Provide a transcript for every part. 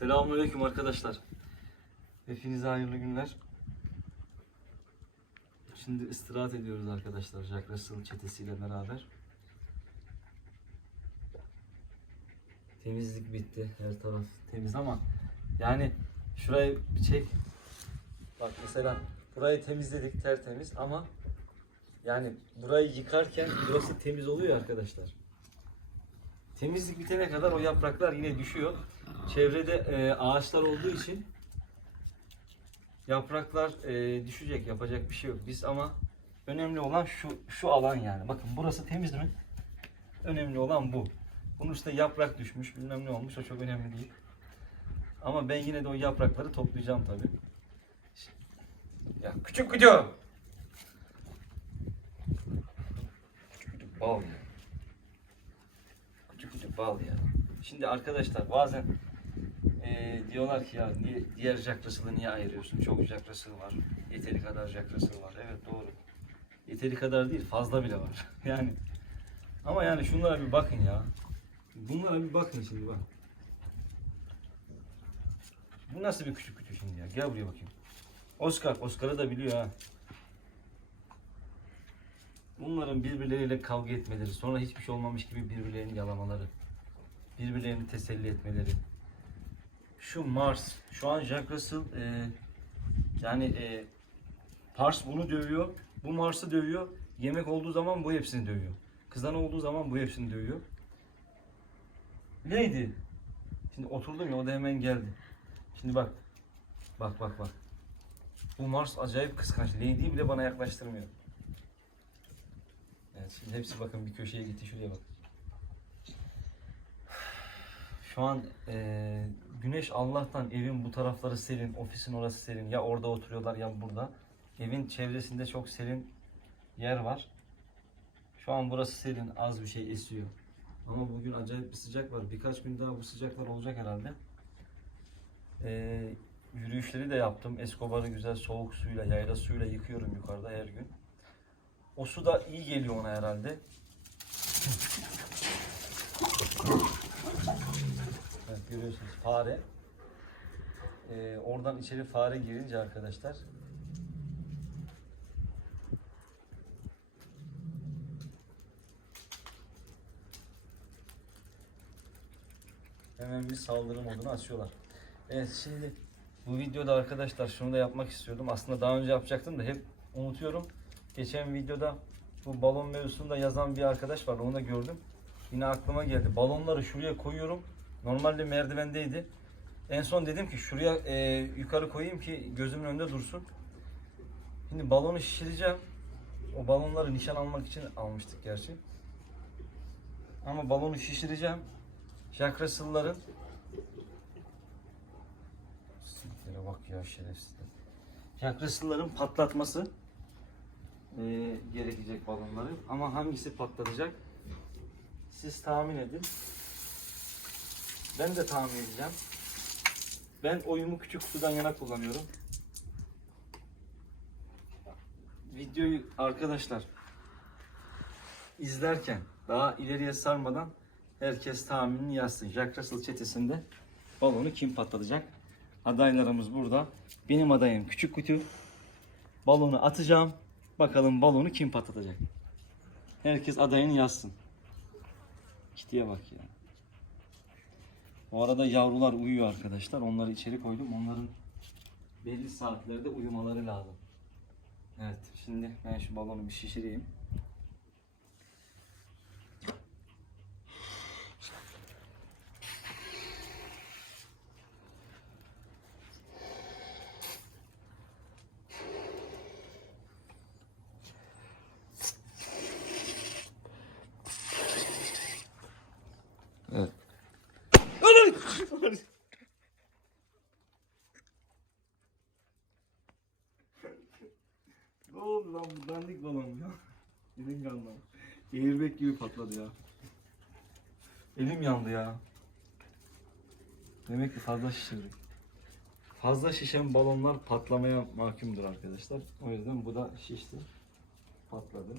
Selamünaleyküm arkadaşlar. Hepinize hayırlı günler. Şimdi istirahat ediyoruz arkadaşlar Jack Russell çetesiyle beraber. Temizlik bitti. Her taraf temiz ama yani şurayı bir çek. Bak mesela burayı temizledik tertemiz ama yani burayı yıkarken burası temiz oluyor arkadaşlar. Temizlik bitene kadar o yapraklar yine düşüyor. Çevrede e, ağaçlar olduğu için yapraklar e, düşecek. Yapacak bir şey yok. Biz ama önemli olan şu şu alan yani. Bakın burası temiz mi? Önemli olan bu. Bunun üstüne yaprak düşmüş, bilmem ne olmuş. O çok önemli değil. Ama ben yine de o yaprakları toplayacağım tabii. Ya küçük küçük bal ya. Küçük küçük bal ya. Şimdi arkadaşlar bazen eee, diyorlar ki ya niye, diğer Jack niye ayırıyorsun? Çok Jack var. Yeteri kadar Jack var. Evet doğru. Yeteri kadar değil fazla bile var. yani ama yani şunlara bir bakın ya. Bunlara bir bakın şimdi bak. Bu nasıl bir küçük küçük şimdi ya? Gel buraya bakayım. Oscar, Oscar'ı da biliyor ha. Bunların birbirleriyle kavga etmeleri, sonra hiçbir şey olmamış gibi birbirlerini yalamaları, birbirlerini teselli etmeleri. Şu Mars, şu an Jack Russell e, yani e, Pars bunu dövüyor, bu Mars'ı dövüyor. Yemek olduğu zaman bu hepsini dövüyor. Kızan olduğu zaman bu hepsini dövüyor. Neydi? Şimdi oturdum ya o da hemen geldi. Şimdi bak. Bak bak bak. Bu Mars acayip kıskanç. Lady'yi bile bana yaklaştırmıyor. Evet şimdi hepsi bakın bir köşeye gitti şuraya bak. Şu an eee, güneş Allah'tan evin bu tarafları serin, ofisin orası serin. Ya orada oturuyorlar ya burada. Evin çevresinde çok serin yer var. Şu an burası serin, az bir şey esiyor. Ama bugün acayip bir sıcak var. Birkaç gün daha bu sıcaklar olacak herhalde. Ee, yürüyüşleri de yaptım. Escobar'ı güzel soğuk suyla, yayla suyla yıkıyorum yukarıda her gün. O su da iyi geliyor ona herhalde. Görüyorsunuz fare. Ee, oradan içeri fare girince arkadaşlar hemen bir saldırı modunu açıyorlar. Evet şimdi bu videoda arkadaşlar şunu da yapmak istiyordum. Aslında daha önce yapacaktım da hep unutuyorum. Geçen videoda bu balon mevzusunda yazan bir arkadaş var. Onu da gördüm. Yine aklıma geldi. Balonları şuraya koyuyorum. Normalde merdivendeydi. En son dedim ki şuraya e, yukarı koyayım ki gözümün önünde dursun. Şimdi balonu şişireceğim. O balonları nişan almak için almıştık gerçi. Ama balonu şişireceğim. Jack Russell'ların bak ya şerefsizler. Jack Russell'ların patlatması e, gerekecek balonları. Ama hangisi patlatacak? Siz tahmin edin. Ben de tahmin edeceğim. Ben oyumu küçük kutudan yana kullanıyorum. Videoyu arkadaşlar izlerken daha ileriye sarmadan herkes tahminini yazsın. Jack Russell çetesinde balonu kim patlatacak? Adaylarımız burada. Benim adayım küçük kutu. Balonu atacağım. Bakalım balonu kim patlatacak? Herkes adayını yazsın. Kiteye bak ya. Bu arada yavrular uyuyor arkadaşlar. Onları içeri koydum. Onların belli saatlerde uyumaları lazım. Evet. Şimdi ben şu balonu bir şişireyim. Evet. ne oldu lan bu dandik balon ya? Elim yandı. Airbag gibi patladı ya. Elim yandı ya. Demek ki fazla şişirdik. Fazla şişen balonlar patlamaya mahkumdur arkadaşlar. O yüzden bu da şişti. Patladı.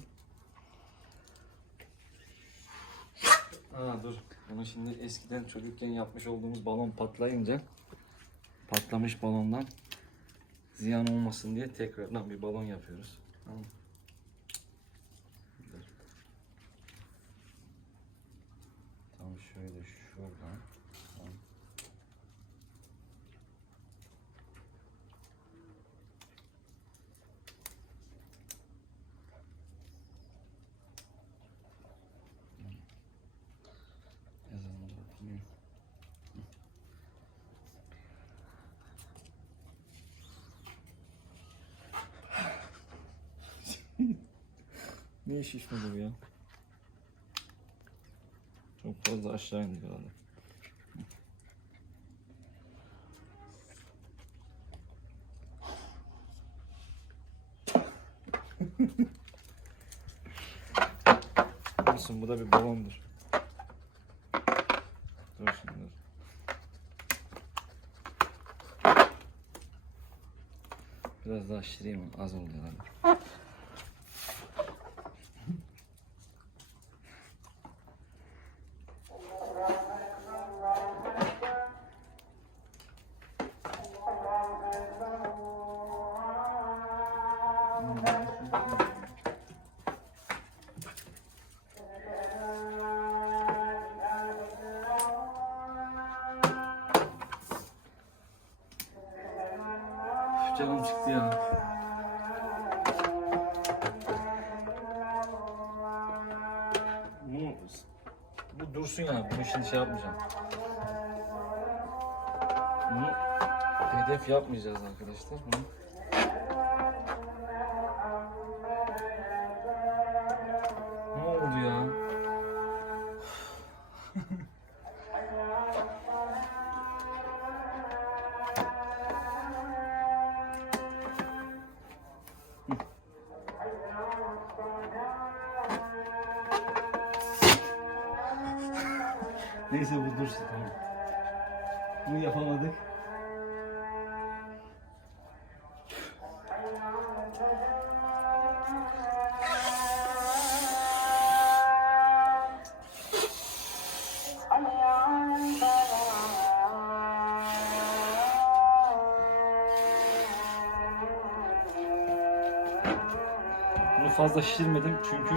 Aa dur. Bunu şimdi eskiden çocukken yapmış olduğumuz balon patlayınca patlamış balondan ziyan olmasın diye tekrardan bir balon yapıyoruz. Tamam mı? Dur. Tam şöyle şuradan. Tamam. Yazalım da bakayım. Ne şişmedi bu ya? Çok fazla aşağı herhalde. Olsun bu da bir balondur. Dur şimdi dur. Biraz daha şişireyim az oldu herhalde. Dursun ya. Bunu şimdi şey yapmayacağım. Bunu hedef yapmayacağız arkadaşlar. Bunu fazla şişirmedim çünkü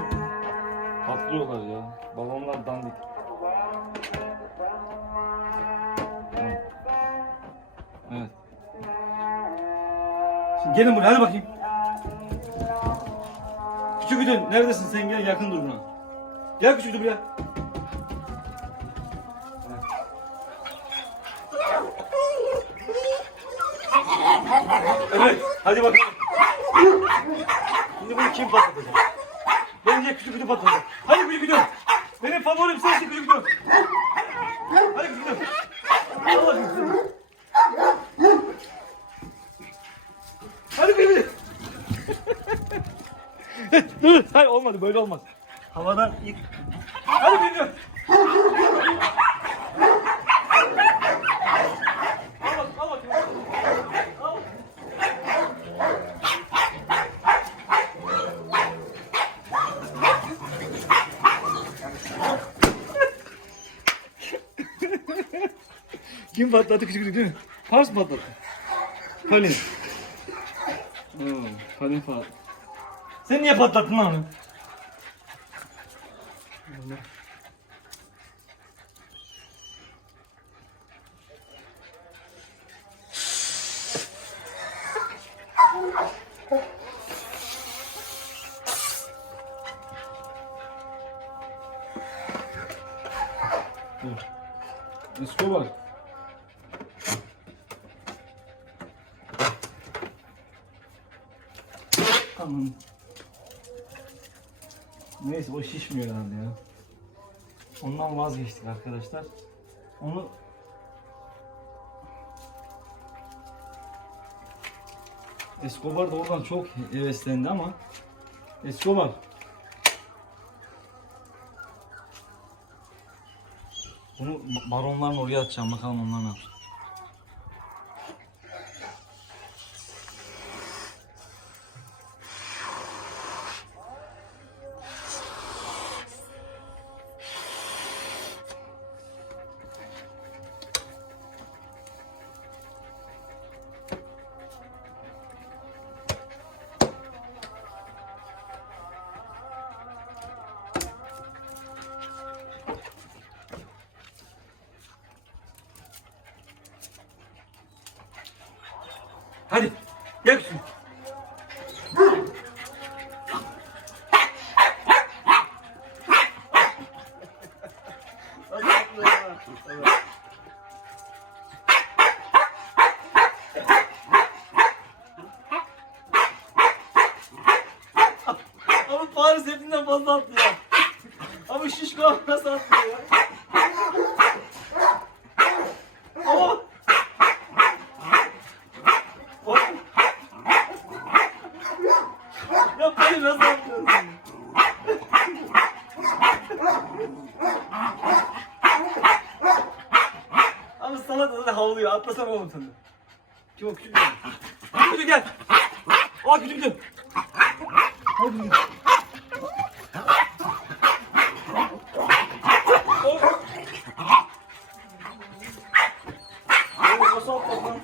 patlıyorlar ya. Balonlar dandik. Evet. Şimdi gelin buraya hadi bakayım. Küçük Hüdün neredesin sen gel yakın dur buna. Gel küçük Hüdün buraya. Evet hadi bakalım. Kim patlatacak? Bence küçük Hüdün patlatacak. Hadi küçük Hüdün. Benim favorim sensin küçük Hüdün. Hadi küçük Hüdün. Al bakayım sen. Hadi bir Dur, hayır olmadı böyle olmaz. Havadan ilk. Hadi bir Al bak, al bakayım. Al. Kim patlattı küçük küçük değil mi? Pars mı patlattı? Kalin. Oo, kalin patlattı. Sen niye patlattın lan onu? Tamam. Neyse o şişmiyor herhalde ya. Ondan vazgeçtik arkadaşlar. Onu Escobar da oradan çok heveslendi ama Escobar Bunu baronların oraya atacağım bakalım onlar ne yapacak. Paris hepsinden fazla attı ya. Ama şişko nasıl attı ya? Oh! Ya Paris nasıl attı? Abi salak da havlıyor. Atlasana oğlum sen de. Kim o? Küçük gel. Aa küçük küçük. Hadi küçük. Oh. Oğlum nasıl atladın lan?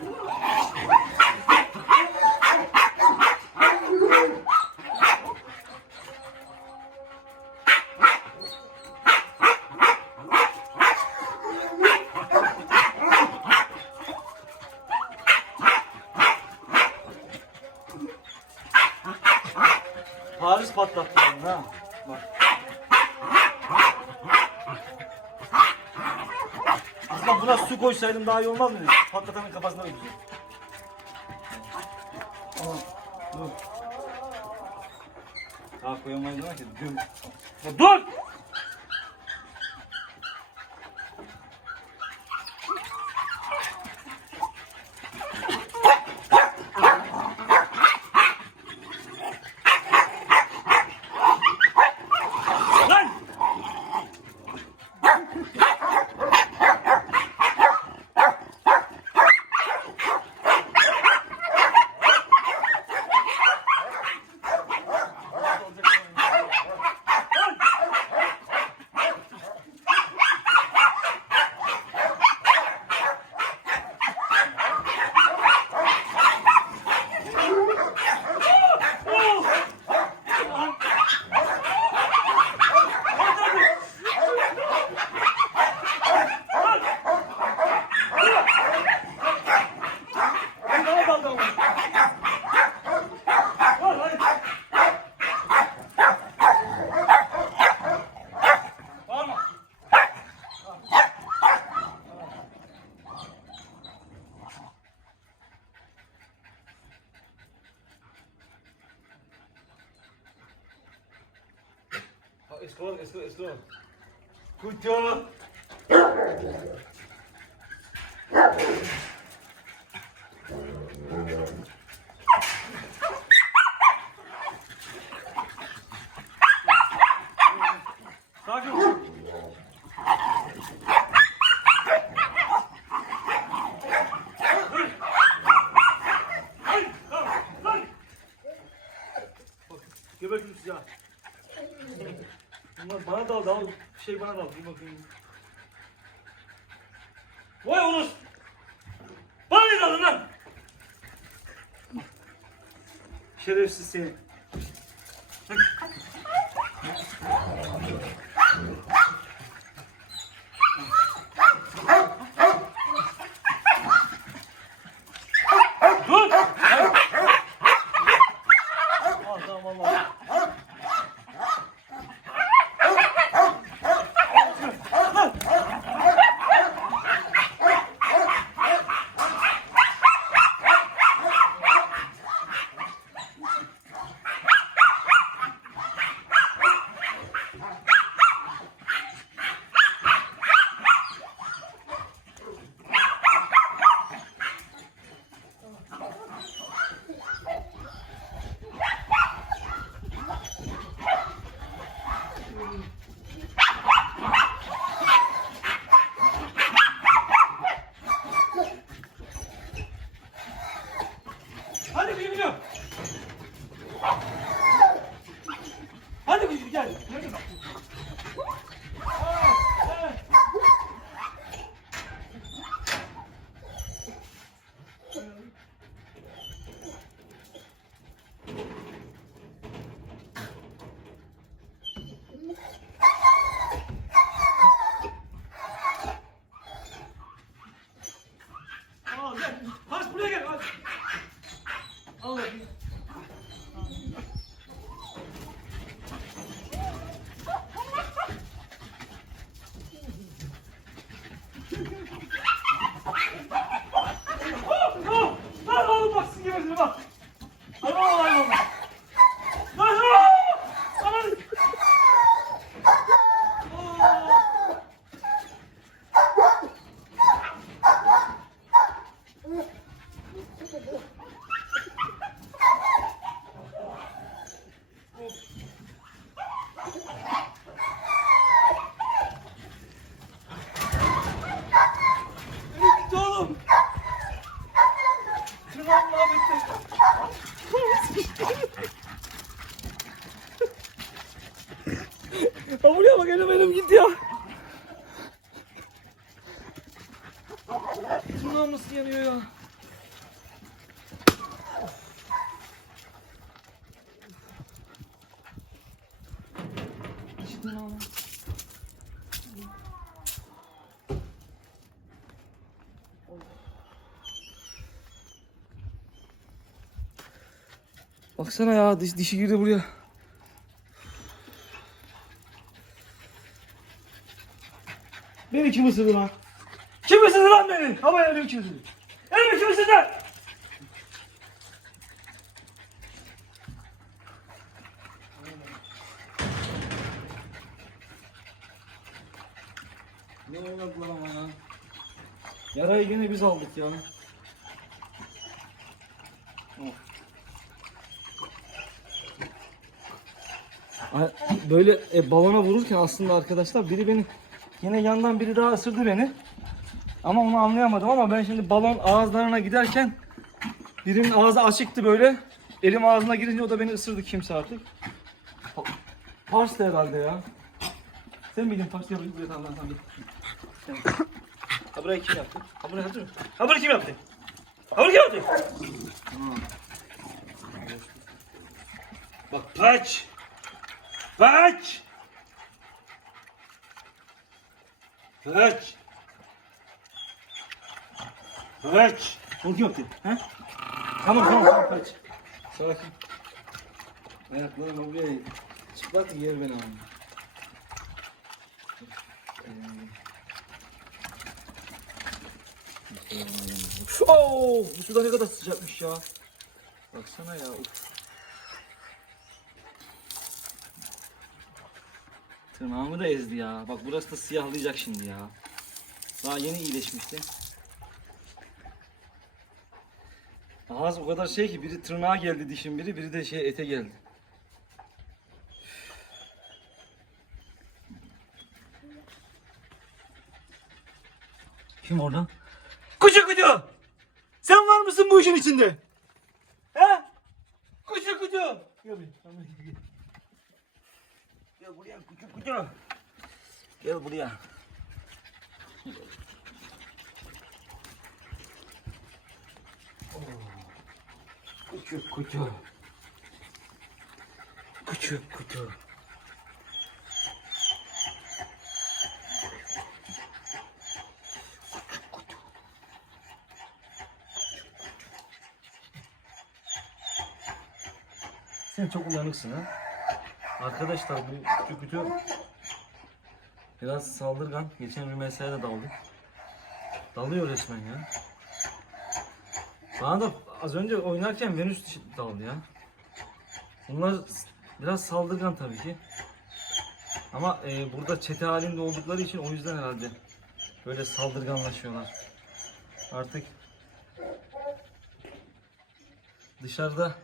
Paris patlattı onu ha. Bak. Aslında buna su koysaydım daha iyi olmaz mıydı? Patlatanın kafasına. Aa, dur. Daha koyamayız ama ki. Dur. Ya dur! Lan! Ay, bana daldı ama. Al, hadi. Bağırma. Escrow, escrow, escrow. Good job. Sakin ol. Göbek yüzü ya. Bunlar bana daldı ama şey bana daldı. Bir bakayım. Vay Onur! Bana ne daldın lan? Şerefsiz seni. Haş buraya gel. Haş. Al bakayım. Baksana ya diş, dişi girdi buraya. Beni kim ısırdı lan? Kim ısırdı lan beni? Havaya elimi kim ısırdı? Elimi kim ısırdı? Ne oldu lan ama ya? Yarayı gene biz aldık ya. Böyle e, balona vururken aslında arkadaşlar biri beni yine yandan biri daha ısırdı beni. Ama onu anlayamadım ama ben şimdi balon ağızlarına giderken birinin ağzı açıktı böyle. Elim ağzına girince o da beni ısırdı kimse artık. Pa- Pars'tı herhalde ya. Sen miydin Pars? Ya buraya tamam tamam. tamam. Kim yaptı? Ha burayı yaptı mı? Ha kim yaptı? Ha kim yaptı? Bak paç. Paç. Paç. Paç. Bunu kim yaptı? Ha? Tamam tamam tamam kaç. Sakin. Ayaklarım buraya çıplak yer beni ama. Oh, bu suda ne kadar sıcakmış ya. Baksana ya. Uf. Tırnağımı da ezdi ya. Bak burası da siyahlayacak şimdi ya. Daha yeni iyileşmişti. Ağız o kadar şey ki biri tırnağa geldi dişin biri, biri de şey ete geldi. Kim orada? Kucu kucu. Sen var mısın bu işin içinde? He? Kucu kucu. Gel buraya. Gel, gel buraya kucu kucu. Gel buraya. Küçük kutu. Küçük kutu. Sen çok uyanıksın ha. Arkadaşlar bu küçük kutu biraz saldırgan. Geçen Rümeysa'ya da daldı. Dalıyor resmen ya. Bana da az önce oynarken Venüs daldı ya. Bunlar biraz saldırgan tabii ki. Ama e, burada çete halinde oldukları için o yüzden herhalde böyle saldırganlaşıyorlar. Artık dışarıda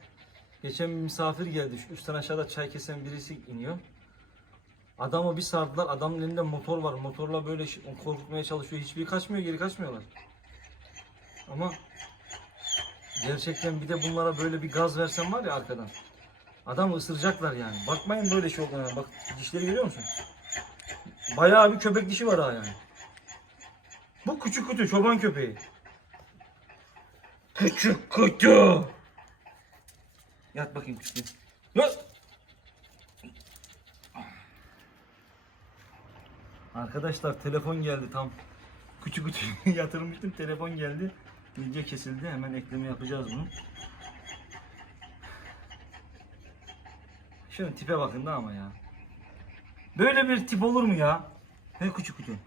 geçen bir misafir geldi. Şu üstten aşağıda çay kesen birisi iniyor. Adamı bir sardılar. Adamın elinde motor var. Motorla böyle korkutmaya çalışıyor. Hiçbiri kaçmıyor, geri kaçmıyorlar. Ama gerçekten bir de bunlara böyle bir gaz versen var ya arkadan. Adamı ısıracaklar yani. Bakmayın böyle şey olduğuna. Bak dişleri görüyor musun? Bayağı bir köpek dişi var ha yani. Bu küçük kutu çoban köpeği. Küçük kutu. Yat bakayım küçük. Yat. Arkadaşlar telefon geldi tam. Küçük küçük yatırmıştım telefon geldi. Video kesildi hemen ekleme yapacağız bunu. Şunun tipe bakın da ama ya. Böyle bir tip olur mu ya? Ne küçük küçük.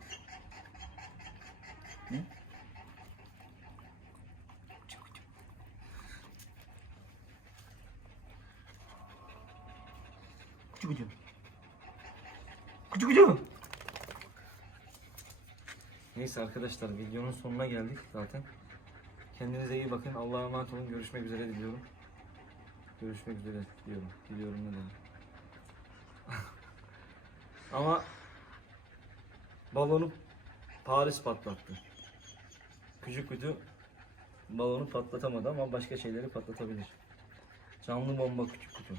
Küçük küçük. Küçük küçük. Neyse arkadaşlar videonun sonuna geldik zaten. Kendinize iyi bakın. Allah'a emanet olun. Görüşmek üzere diliyorum. Görüşmek üzere diyorum. Diliyorum ne demek. Ama balonu Paris patlattı. Küçük kutu balonu patlatamadı ama başka şeyleri patlatabilir. Canlı bomba küçük kutu.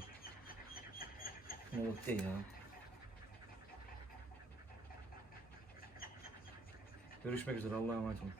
Ne vakti ya. Görüşmek üzere. Allah'a emanet olun.